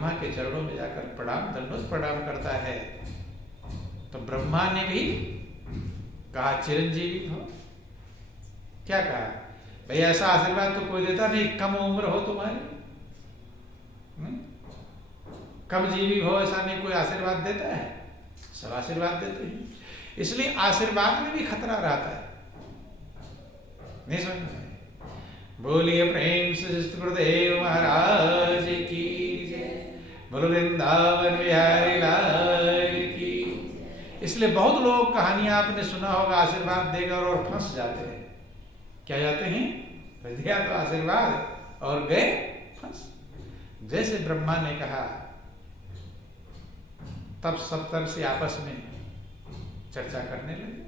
ब्रह्मा के चरणों में जाकर प्रणाम दंडोत प्रणाम करता है तो ब्रह्मा ने भी कहा चिरंजीवी हो। क्या कहा? भाई ऐसा आशीर्वाद तो कोई देता नहीं, कम उम्र हो तुम्हारी, कम जीवी हो, ऐसा नहीं कोई आशीर्वाद देता है, सब आशीर्वाद देते हैं। इसलिए आशीर्वाद में भी खतरा रहता है। नहीं समझ में? बोलिए प्रेम से गुरुदेव महाराज की जय, बोलो वृंदावन बिहारी लाल की। इसलिए बहुत लोग कहानियां आपने सुना होगा, आशीर्वाद देगा और फंस जाते हैं। क्या जाते हैं? दिया तो आशीर्वाद और गए फंस। जैसे ब्रह्मा ने कहा तब सब तरफ से आपस में चर्चा करने लगे।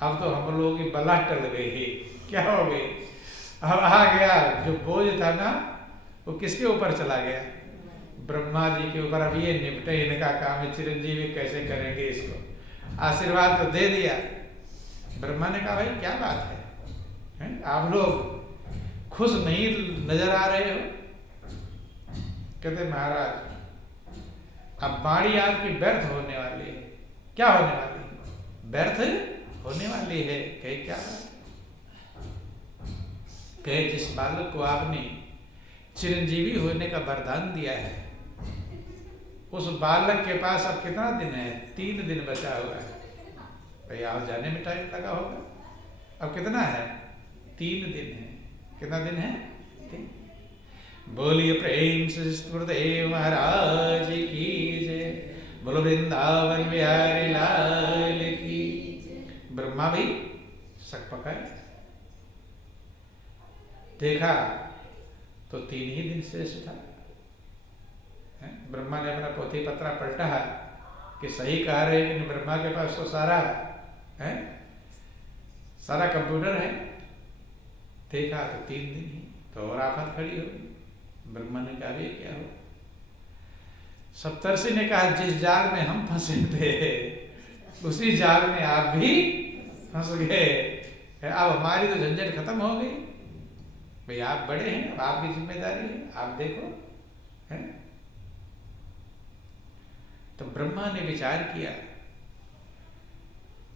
अब तो हम लोगों की बला टल गई। क्या हो गई? अब आ गया जो बोझ था ना, वो किसके ऊपर चला गया? ब्रह्मा जी के ऊपर। अब ये निपटे, इनका काम है, चिरंजीवी कैसे करेंगे इसको। आशीर्वाद तो दे दिया। ब्रह्मा ने कहा भाई क्या बात है, आप लोग खुश नहीं नजर आ रहे हो? कहते महाराज अब बाणी आपकी व्यर्थ होने वाली है। क्या होने वाली है? व्यर्थ होने वाली है। कहे क्या बात? कहे जिस बालक को आपने चिरंजीवी होने का वरदान दिया है, उस बालक के पास अब कितना दिन है? 3 दिन बचा हुआ है। भाई आप जाने में टाइम लगा होगा। अब कितना है? 3 दिन है। कितना दिन है? 3। बोलिए प्रेम से गुरुदेव महाराज की जय, बोलो वृंदावन बिहारी लाल की। ब्रह्मा भी शक पकाए, देखा तो 3 ही दिन शेष था। ब्रह्मा ने अपना पोथी पत्रा पलटा कि सही कह रहे हैं कि ब्रह्मा के पास तो सारा है, सारा कंप्यूटर है। देखा तो 3 दिन ही, तो और आफत खड़ी हो गई। ब्रह्मा ने कहा ये क्या हो? सप्तर्षि ने कहा जिस जाल में हम फंसे थे उसी जाल में आप भी फंस गए। अब हमारी तो झंझट खत्म हो गई। भाई आप बड़े हैं, अब आपकी जिम्मेदारी है, आप देखो है? तो ब्रह्मा ने विचार किया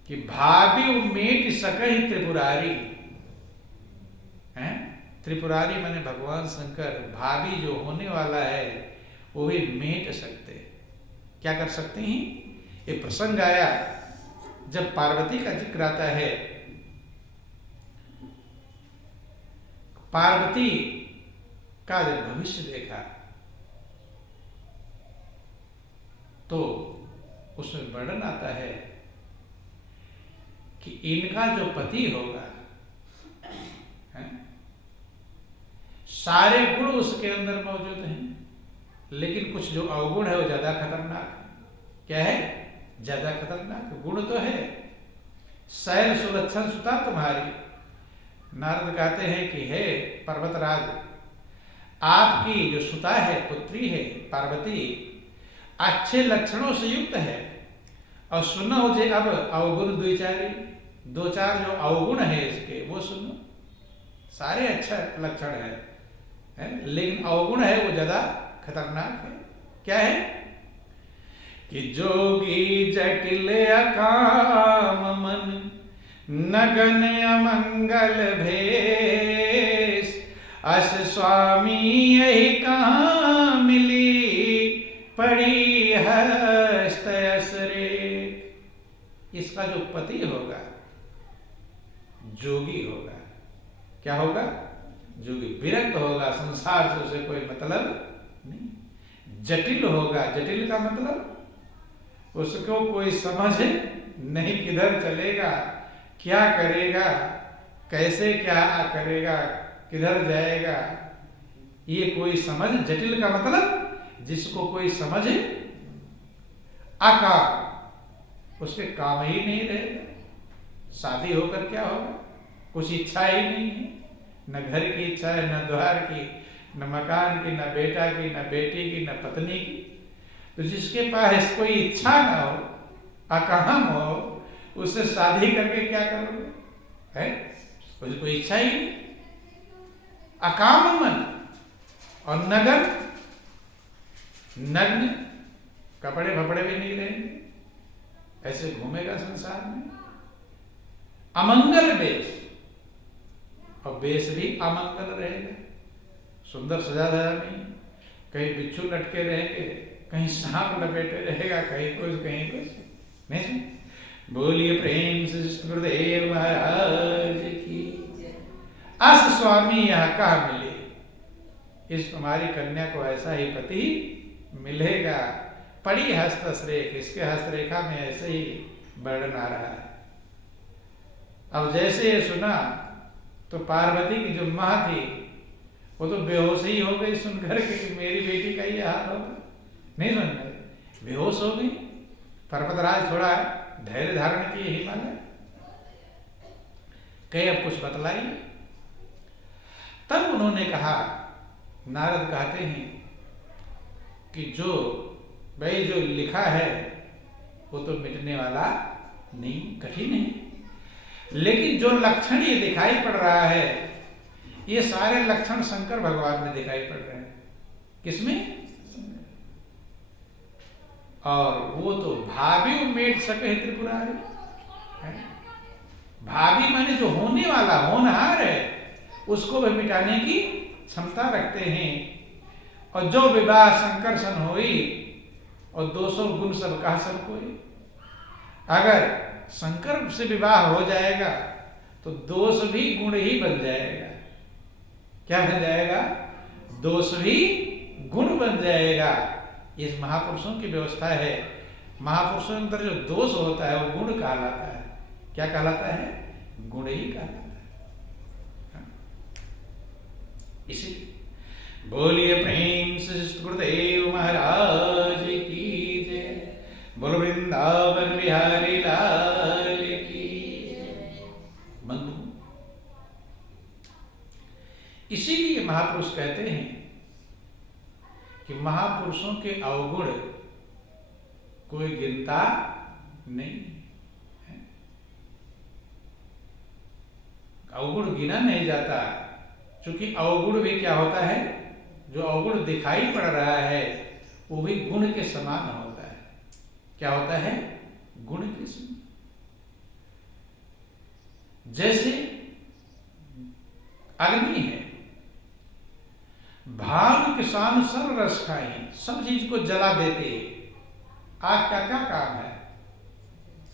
कि भाभी उमेट सकहि त्रिपुरारी है। त्रिपुरारी माने भगवान शंकर, भाभी जो होने वाला है वो भी मेट सकते। क्या कर सकते हैं? ये प्रसंग आया जब पार्वती का जिक्र आता है। पार्वती का जब भविष्य देखा तो उसमें वर्णन आता है कि इनका जो पति होगा सारे गुण उसके अंदर मौजूद हैं, लेकिन कुछ जो अवगुण है वो ज्यादा खतरनाक है। क्या है? ज्यादा खतरनाक गुण तो है। शैल सुलक्षण सुता तुम्हारी। नारद कहते हैं कि हे पर्वतराज, आपकी जो सुता है, पुत्री है पार्वती, अच्छे लक्षणों से युक्त है। और सुनो जे अब अवगुण 2-4 जो अवगुण है इसके वो सुनो। सारे अच्छा लक्षण है, लेकिन अवगुण है वो ज्यादा खतरनाक है। क्या है? कि जोगी जटिल अकाम मन, नगन अमंगल भेष, अस स्वामी यही कहाँ मिली, पड़ी हस्त असरे। इसका जो पति होगा जोगी होगा। क्या होगा? जोगी। विरक्त होगा, संसार से उसे कोई मतलब नहीं। जटिल होगा। जटिल का मतलब उसको कोई समझ नहीं, किधर चलेगा, क्या करेगा, कैसे क्या करेगा, किधर जाएगा, ये कोई समझ। जटिल का मतलब जिसको कोई समझ आकार, उसके काम ही नहीं रहेगा। शादी होकर क्या होगा? कुछ इच्छा ही नहीं है, न घर की इच्छा है, न द्वार की, न मकान की, न बेटा की, न बेटी की, न पत्नी की। तो जिसके पास कोई इच्छा ना हो, अकाम हो, उससे शादी करके क्या करोगे? है? कोई इच्छा ही नहीं। अकाम मन और नगर नग्न, कपड़े भपड़े भी नहीं रहेंगे, ऐसे घूमेगा संसार में। अमंगल वेश, और वेश भी अमंगल रहेगा, सुंदर सजा धजा नहीं, कहीं बिच्छू लटके रहेंगे, कहीं सांप लपेटे रहेगा, कहीं कुछ कहीं कुछ नहीं सुन। बोलिए प्रेम से गुरुदेव महाराज की। अस स्वामी यह कहा मिले, इस तुम्हारी कन्या को ऐसा ही पति मिलेगा। पड़ी हस्तरेख, इसके हस्तरेखा में ऐसे ही वर्णन आ रहा है। अब जैसे ये सुना तो पार्वती की जो माँ थी वो तो बेहोश ही हो गई सुनकर के कि मेरी बेटी का ये हाल होगा। नहीं सुन गए, बेहोश हो गई। पर्वतराज थोड़ा धैर्य धारण किए हिमालय, कहे अब कुछ बतलाइए। तब उन्होंने कहा, नारद कहते हैं कि जो भाई जो लिखा है वो तो मिटने वाला नहीं, कठिन है, लेकिन जो लक्षण ये दिखाई पड़ रहा है ये सारे लक्षण शंकर भगवान में दिखाई पड़ रहे हैं। किसमें? और वो तो भावी मेट सके त्रिपुरारी, भावी माने जो होने वाला होनहार है उसको भी मिटाने की क्षमता रखते हैं। और जो विवाह शंकर सन होई और 200 गुण सब कहा सब कोई। अगर शंकर से विवाह हो जाएगा तो दोष भी गुण ही बन जाएगा। क्या बन जाएगा? दोष भी गुण बन जाएगा। ये महापुरुषों की व्यवस्था है। महापुरुषों के अंदर जो दोष होता है वो गुण कहलाता है। क्या कहलाता है? गुण ही कहलाता है। इसीलिए बोलिए प्रेम से गुरुदेव महाराज की जय। बोलो वृंदावन बिहारी लाल की जय। बंधु, इसीलिए महापुरुष कहते हैं कि महापुरुषों के अवगुण कोई गिनता नहीं है। अवगुण गिना नहीं जाता, क्योंकि अवगुण भी क्या होता है? जो अवगुण दिखाई पड़ रहा है वो भी गुण के समान होता है। क्या होता है? गुण के समान। जैसे अग्नि है, भानु किसान सर्व रस खाए, सब चीज को जला देते हैं। आग का क्या काम है?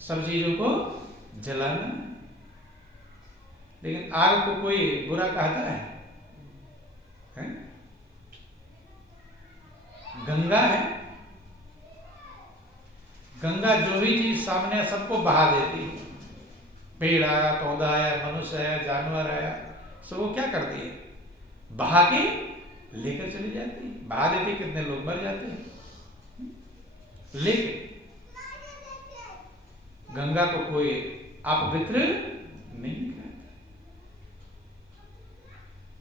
सब चीजों को जलाना। लेकिन आग को कोई बुरा कहता है? गंगा है, गंगा जो भी चीज सामने सबको बहा देती है। पेड़ आया, पौधा आया, मनुष्य आया, जानवर आया, सबको क्या करती है? बहा के लेकर चली जाती है। बहा देती, कितने लोग मर जाते हैं। लेकिन गंगा को कोई अपवित्र नहीं कहता।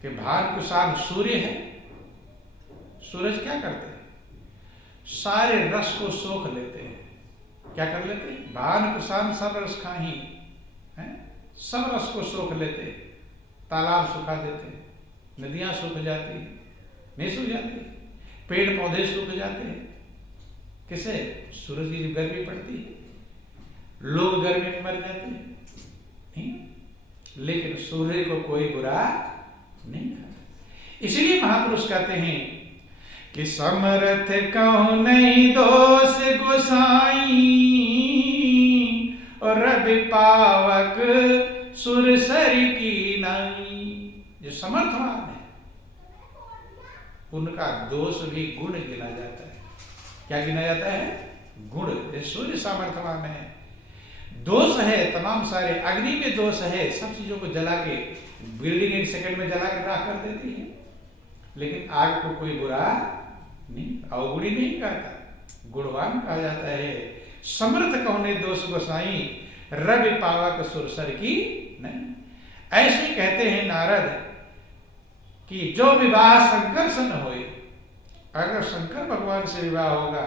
कि भान कुशान सूर्य है, सूरज क्या करते हैं? सारे रस को सोख लेते हैं। क्या कर लेते हैं? भान कुशान सब रस खाही, सब रस को सोख लेते हैं। तालाब सुखा देते हैं, नदियां सूख जाती हैं, नहीं सूख जाती, पेड़ पौधे सूख जाते हैं। किसे? सूरज की गर्मी पड़ती है, लोग गर्मी में मर जाते हैं। लेकिन सूर्य को कोई बुरा नहीं खाता। इसलिए महापुरुष कहते हैं कि समर्थ कहूं नहीं दोष गोसाई, और रवि पावक सुरसर की नाई। जो समर्थवान है उनका दोष भी गुण गिना जाता है। क्या गिना जाता है? गुण। सूर्य सामर्थ्यवान है। दोष है तमाम सारे, अग्नि में दोष है, सब चीजों को जला के बिल्डिंग 1 सेकंड में जला के राख कर देती है। लेकिन आग को कोई बुरा नहीं, अवगुणी नहीं कहता, गुणवान कहा जाता है। समर्थ कौने दोष गोसाई, रवि पावक सुरसर की नहीं। ऐसे कहते हैं नारद कि जो विवाह शंकर सन होए, अगर शंकर भगवान से विवाह होगा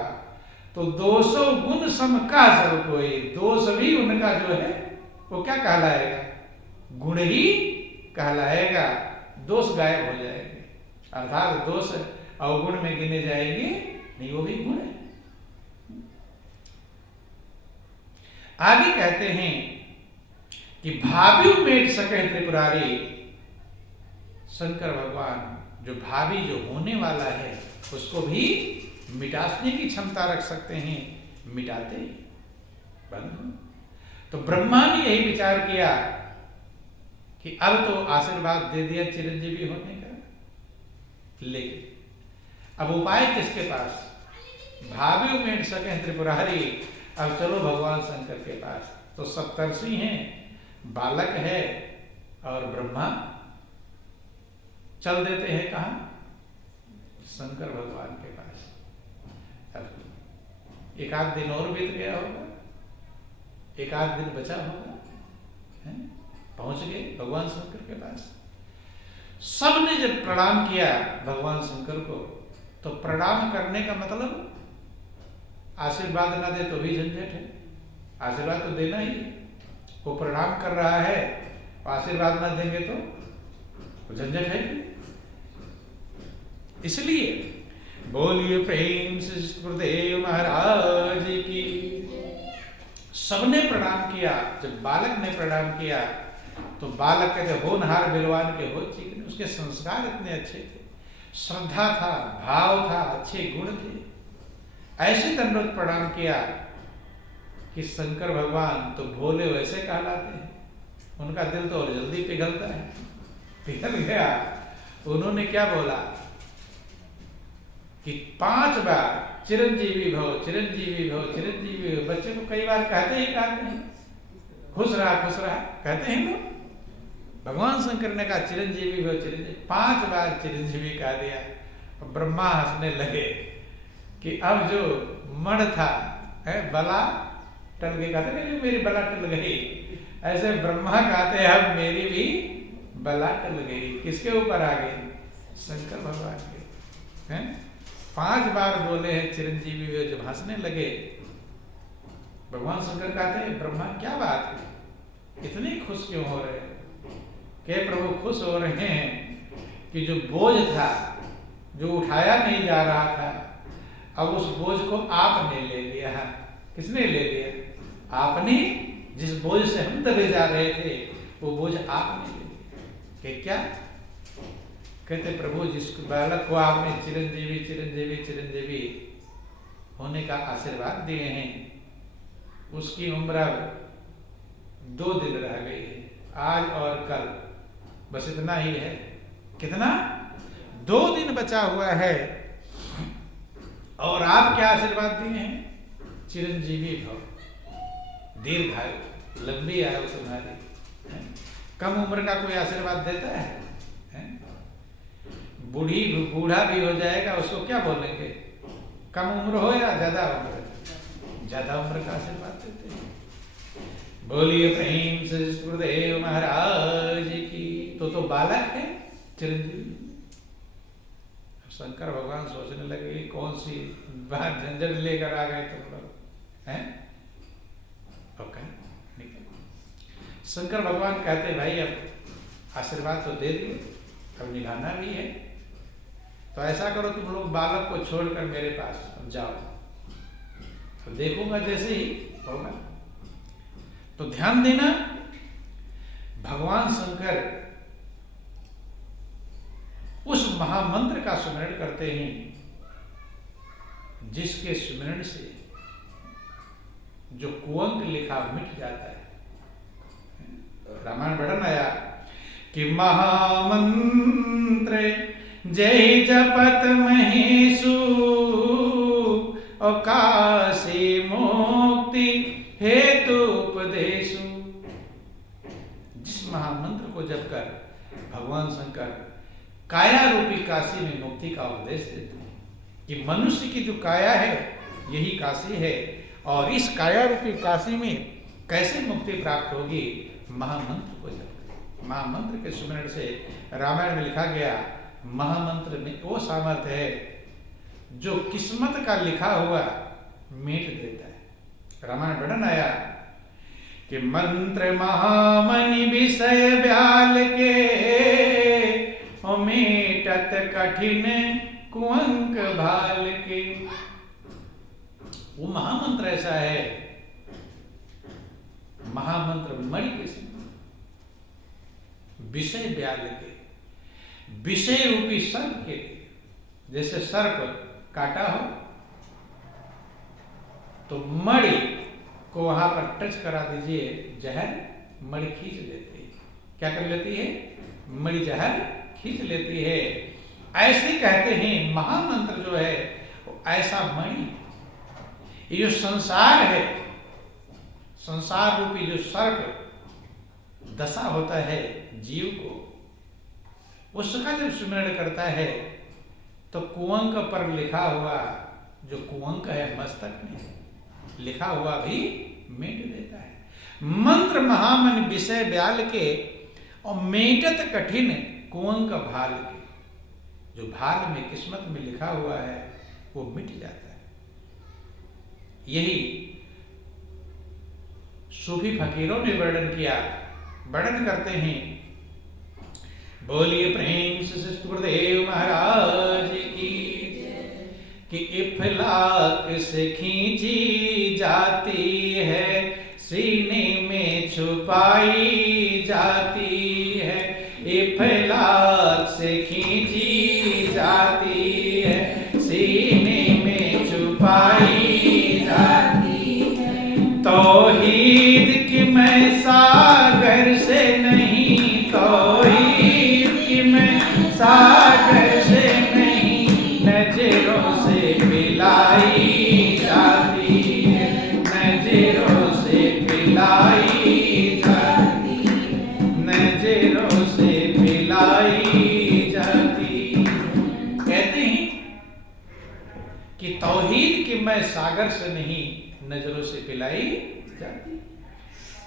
तो 200 गुण सम का सब कोई। दोष भी उनका जो है वो क्या कहलाएगा? गुण ही कहलाएगा। दोष गायब हो जाएंगे, अर्थात दोष अवगुण में गिने जाएंगे नहीं, वो भी गुण है। आगे कहते हैं कि भावी मेट सके त्रिपुरारी, शंकर भगवान जो भावी जो होने वाला है उसको भी मिटाने की क्षमता रख सकते हैं, मिटाते बंधु। तो ब्रह्मा ने यही विचार किया कि अब तो आशीर्वाद दे दिया चिरंजीवी होने का, लेकिन अब उपाय किसके पास? भावी मेट सके त्रिपुरारी, अब चलो भगवान शंकर के पास। तो सप्तर्षि हैं, बालक है, और ब्रह्मा चल देते हैं कहाँ? शंकर भगवान के पास। अब एक आध दिन और बीत गया होगा, एक आध दिन बचा होगा, पहुंच गए भगवान शंकर के पास। सबने जब प्रणाम किया भगवान शंकर को, तो प्रणाम करने का मतलब आशीर्वाद ना दे तो भी झंझट है, आशीर्वाद तो देना ही है। वो प्रणाम कर रहा है, आशीर्वाद ना देंगे तो झंझट है। इसलिए बोलिए प्रेम से गुरुदेव महाराज की। सबने प्रणाम किया। जब बालक ने प्रणाम किया तो बालक कहते होनहार बिलवान के हो चिकने, उसके संस्कार इतने अच्छे थे, श्रद्धा था, भाव था, अच्छे गुण थे। ऐसे दंडवत प्रणाम किया कि शंकर भगवान तो भोले वैसे कहलाते हैं, उनका दिल तो और जल्दी पिघलता है, पिघल गया। उन्होंने क्या बोला कि 5 बार चिरंजीवी भव, चिरंजीवी भव, चिरंजीवी भव। बच्चे को कई बार कहते हैं, खुश रहा कहते हैं लोग। भगवान शंकर ने कहा चिरंजीवी भव, चिरंजीवी, 5 बार चिरंजीवी कह दिया। ब्रह्मा हंसने लगे कि अब जो मण था है बला टल गई, कहते नहीं मेरी बला टल गई, ऐसे ब्रह्मा कहते अब मेरी भी बला टल गई। किसके ऊपर आ गई? शंकर भगवान के। हैं 5 बार बोले हैं चिरंजीवी, जब हंसने लगे भगवान शंकर कहते हैं ब्रह्मा क्या बात है, इतने खुश क्यों हो रहे हैं? के प्रभु खुश हो रहे हैं कि जो बोझ था, जो उठाया नहीं जा रहा था, अब उस बोझ को आपने ले लिया। किसने ले लिया? आपने। जिस बोझ से हम दबे जा रहे थे वो बोझ आपने ले लिया। कि क्या कहते प्रभु, जिस बालक को आपने चिरंजीवी चिरंजीवी चिरंजीवी होने का आशीर्वाद दिए हैं, उसकी उम्र अब 2 दिन रह गई है, आज और कल, बस इतना ही है। कितना? 2 दिन बचा हुआ है। और आप क्या आशीर्वाद दिए हैं? चिरंजीवी भव, दीर्घायु, लंबी आयु तुम्हारी। कम उम्र का कोई आशीर्वाद देता है? बूढ़ा भी हो जाएगा, उसको क्या बोलेंगे? कम उम्र हो या ज्यादा उम्र? ज्यादा उम्र का आशीर्वाद देते हैं। बोलिए प्रेम से गुरुदेव महाराज की। तो बालक है चिरंजीवी। शंकर भगवान सोचने लगे कौन सी बात झंझट लेकर आ गए तुम लोग, हैं? शंकर भगवान कहते भाई अब आशीर्वाद तो दे दिए, अब निभाना भी है, तो ऐसा करो तुम लोग बालक को छोड़कर मेरे पास जाओ, तो देखूंगा जैसे ही होगा। तो ध्यान देना, भगवान शंकर उस महामंत्र का स्मरण करते हैं जिसके स्मरण से जो कुअंक लिखा मिट जाता है। रामायण वर्णन आया कि महामंत्र जय जपत महेशु और काशी मुक्ति हेतु उपदेशु। जिस महामंत्र को जप कर भगवान शंकर काया रूपी काशी में मुक्ति का उपदेश देते हैं कि मनुष्य की जो काया है यही काशी है, और इस काया रूपी काशी में कैसे मुक्ति प्राप्त होगी? महामंत्र को जप। महामंत्र के स्मरण से रामायण में लिखा गया, महामंत्र में वो सामर्थ्य है जो किस्मत का लिखा हुआ मिट देता है। रामायण वर्णन आया कि मंत्र महामणि विषय ब्याल के, मेटत कठिन कुअंक भाल के। वो महामंत्र ऐसा है, महामंत्र मणि के समान, विषय व्याल के, विषय रूपी सर्प के लिए। जैसे सर्प काटा हो तो मणि को वहां पर टच करा दीजिए, जहर मणि खींच लेती है। क्या कर लेती है? मणि जहर खींच लेती है। ऐसे कहते हैं महामंत्र जो है वो ऐसा मणि, ये जो संसार है, संसार रूपी जो सर्प दशा होता है जीव को, उसका जब सुमिरन करता है तो कुअंक पर लिखा हुआ, जो कुअंक है मस्तक में लिखा हुआ भी मेट देता है। मंत्र महामन विषय ब्याल के और मेटत कठिन कुअंक भाल के। जो भाल में किस्मत में लिखा हुआ है वो मिट जाता है। यही सूफी फकीरों ने वर्णन किया, वर्णन करते हैं। बोलिए प्रेम से गुरुदेव महाराज की, कि इफलाक से खींची जाती है, सीने में छुपाई जाती है। इफलाक से खींची जाती है, सीने में छुपाई जाती है। तौहीद की मैं सागर से नहीं, तौहीद की मैं सागर से नहीं, नजरों से पिलाई जाती है, नजरों से पिलाई जाती है, नजरों से पिलाई जाती है। कहते हैं कि तौहीद की मैं सागर से नहीं, नजरों से पिलाई जाती,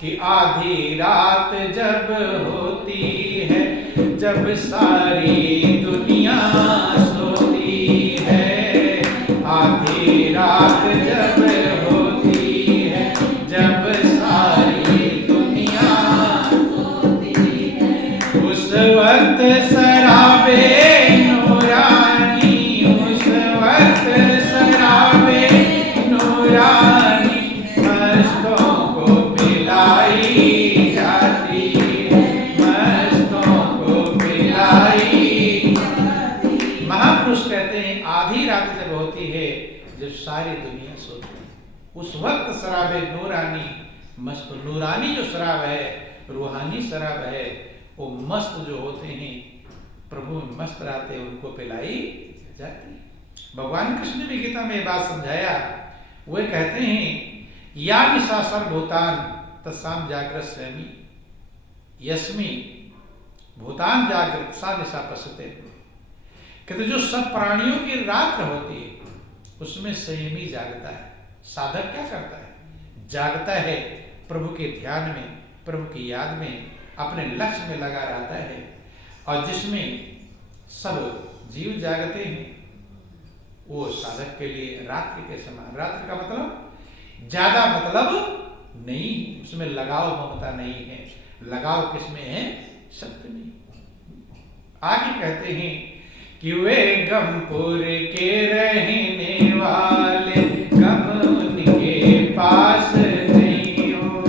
कि आधी रात जब होती है, जब सारी दुनिया सोती है। आधी रात जब होती है, जब सारी दुनिया सोती है। उस वक्त शराबे नूरानी, उस वक्त शराबे नूरानी मस्तों को पिलाई जाती है, मस्तों को पिलाई जाती। महापुरुष कहते हैं आधी रात जब होती है, जब सारी दुनिया सोती है, उस वक्त शराबे नूरानी, मस्त नूरानी जो शराब है, रूहानी शराब है, वो मस्त जो होते हैं, प्रभु में मस्त रहते हैं, उनको पिलाई जाती है। भगवान कृष्ण ने भी गीता में बात समझाया। वे कहते हैं या निशा सर्वभूतान तत्साम जागृत स्वयं यस्मि भूतान जागृत सा निशा पश्यते। कहते जो सब प्राणियों की रात्र होती है उसमें संयमी जागता है। साधक क्या करता है? जागता है, प्रभु के ध्यान में, प्रभु की याद में, अपने लक्ष्य में लगा रहता है। और जिसमें सब जीव जागते हैं वो साधक के लिए रात्रि के समान। रात्रि का मतलब ज्यादा मतलब नहीं, उसमें लगाव ममता नहीं है। लगाव किसमें है? सत्य में। आगे कहते हैं कि वे गमपुर के रहने वाले, गम उनके पास नहीं हो।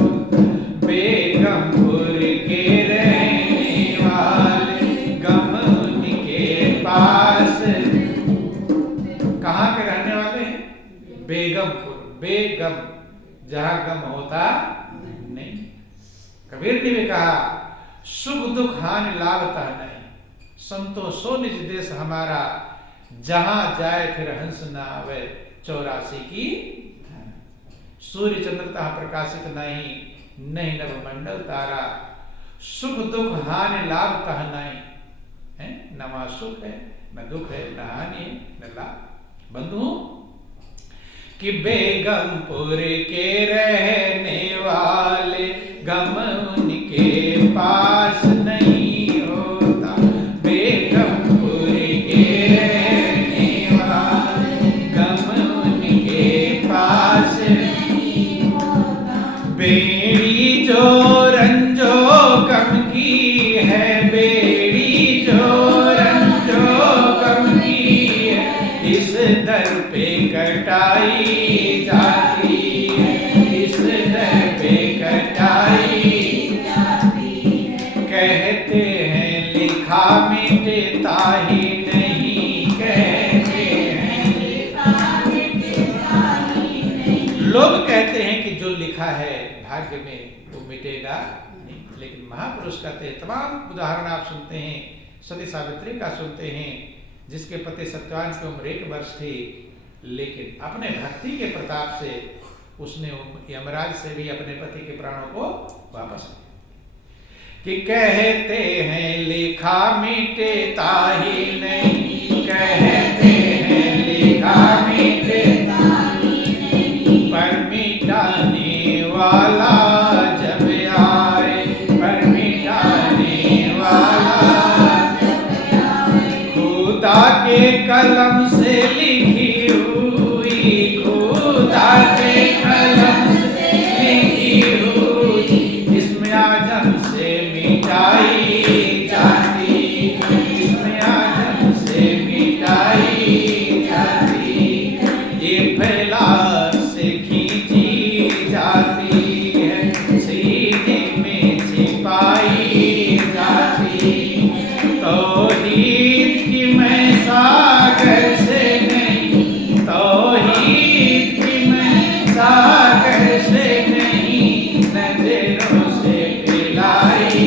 बेगमपुर के रहने वाले, गम उनके पास। कहाँ के रहने वाले हैं? बेगमपुर। बेगम, जहां गम होता नहीं। कबीर ने भी कहा सुख दुख हानि लाभता नहीं, संतो सो निज देश हमारा, जहां जाए फिर हंस ना आवे 84 की। सूर्य चंद्रता प्रकाशित नहीं, नहीं नभ मंडल तारा। सुख दुख हानि लाभ तह नहीं है, न वहां सुख है न दुख है, न हानि है न लाभ। बंधु कि बेगमपुर के रहने वाले, गम उनके पास नहीं होता। बेगमपुर के रहने वाले, गम उनके पास नहीं होता। बेड़ी जो रंजो गम की है, बेड़ी जो रंजो गम की है, मिटाई जाती है, इस दर पे कटाई जाती है। कहते हैं लिखा मिटता ही नहीं, कहते हैं लिखा मिटता ही नहीं। लोग कहते हैं कि जो लिखा है भाग्य में वो मिटेगा नहीं, लेकिन महापुरुष कहते हैं, तमाम उदाहरण आप सुनते हैं, सती सावित्री का सुनते हैं, जिसके पति सत्यवान की उम्र 1 वर्ष थी, लेकिन अपने भक्ति के प्रताप से उसने यमराज से भी अपने पति के प्राणों को वापस लिया। कि कहते हैं लिखा मिटता ही नहीं, कहते हैं लिखा मिटता ही नहीं, पर मिटाने वाला जब आए, पर मिटाने वाला जब आए। खुदा के कलम से लिखी हुई, खुदा के कलम से लिखी हुई, इसमें आजम से मिटाई जाती, इसमें आजम से मिटाई जाती, ये फैला से खींची जाती है, सीने में छिपाई जाती। तौहीद की मैं सागर से नहीं, तौहीद की मैं सागर से नहीं, नजरों से पिलाई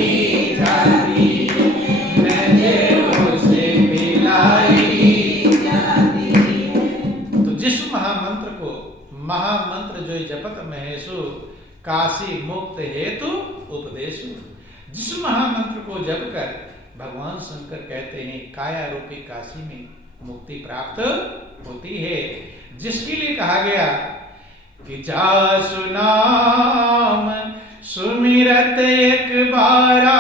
जाती, नजरों से पिलाई जाती। तो जिस महामंत्र को, महामंत्र जो जपत महेशु, काशी मुक्त हेतु उपदेशु, जिस महामंत्र को जप कर भगवान शंकर कहते हैं काया रूपी काशी में मुक्ति प्राप्त होती है, जिसके लिए कहा गया कि जासु नाम सुमिरत एक बारा,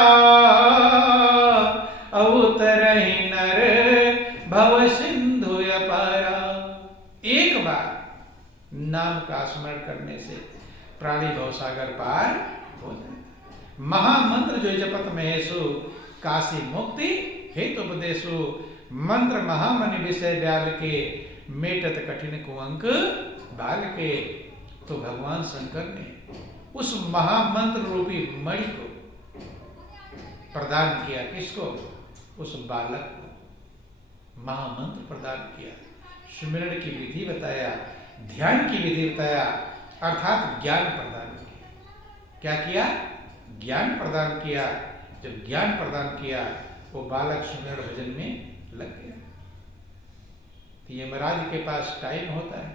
अवतरहि नर भव सिंधु अपारा। एक बार नाम का स्मरण करने से प्राणी भवसागर पार हो जाए। महामंत्र जो जपत महेशु, काशी मुक्ति हेतु उपदेशु, मंत्र महामनि विषय व्याल के, मेटत कठिन कुअंक बाल के। तो भगवान शंकर ने उस महामंत्र रूपी मणि को प्रदान किया, किसको? उस बालक को महामंत्र प्रदान किया, सुमिरन की विधि बताया, ध्यान की विधि बताया, अर्थात ज्ञान प्रदान किया। क्या किया? ज्ञान प्रदान किया। जब ज्ञान प्रदान किया वो बालक सुमिरन भजन में लग गया। यमराज के पास टाइम होता है,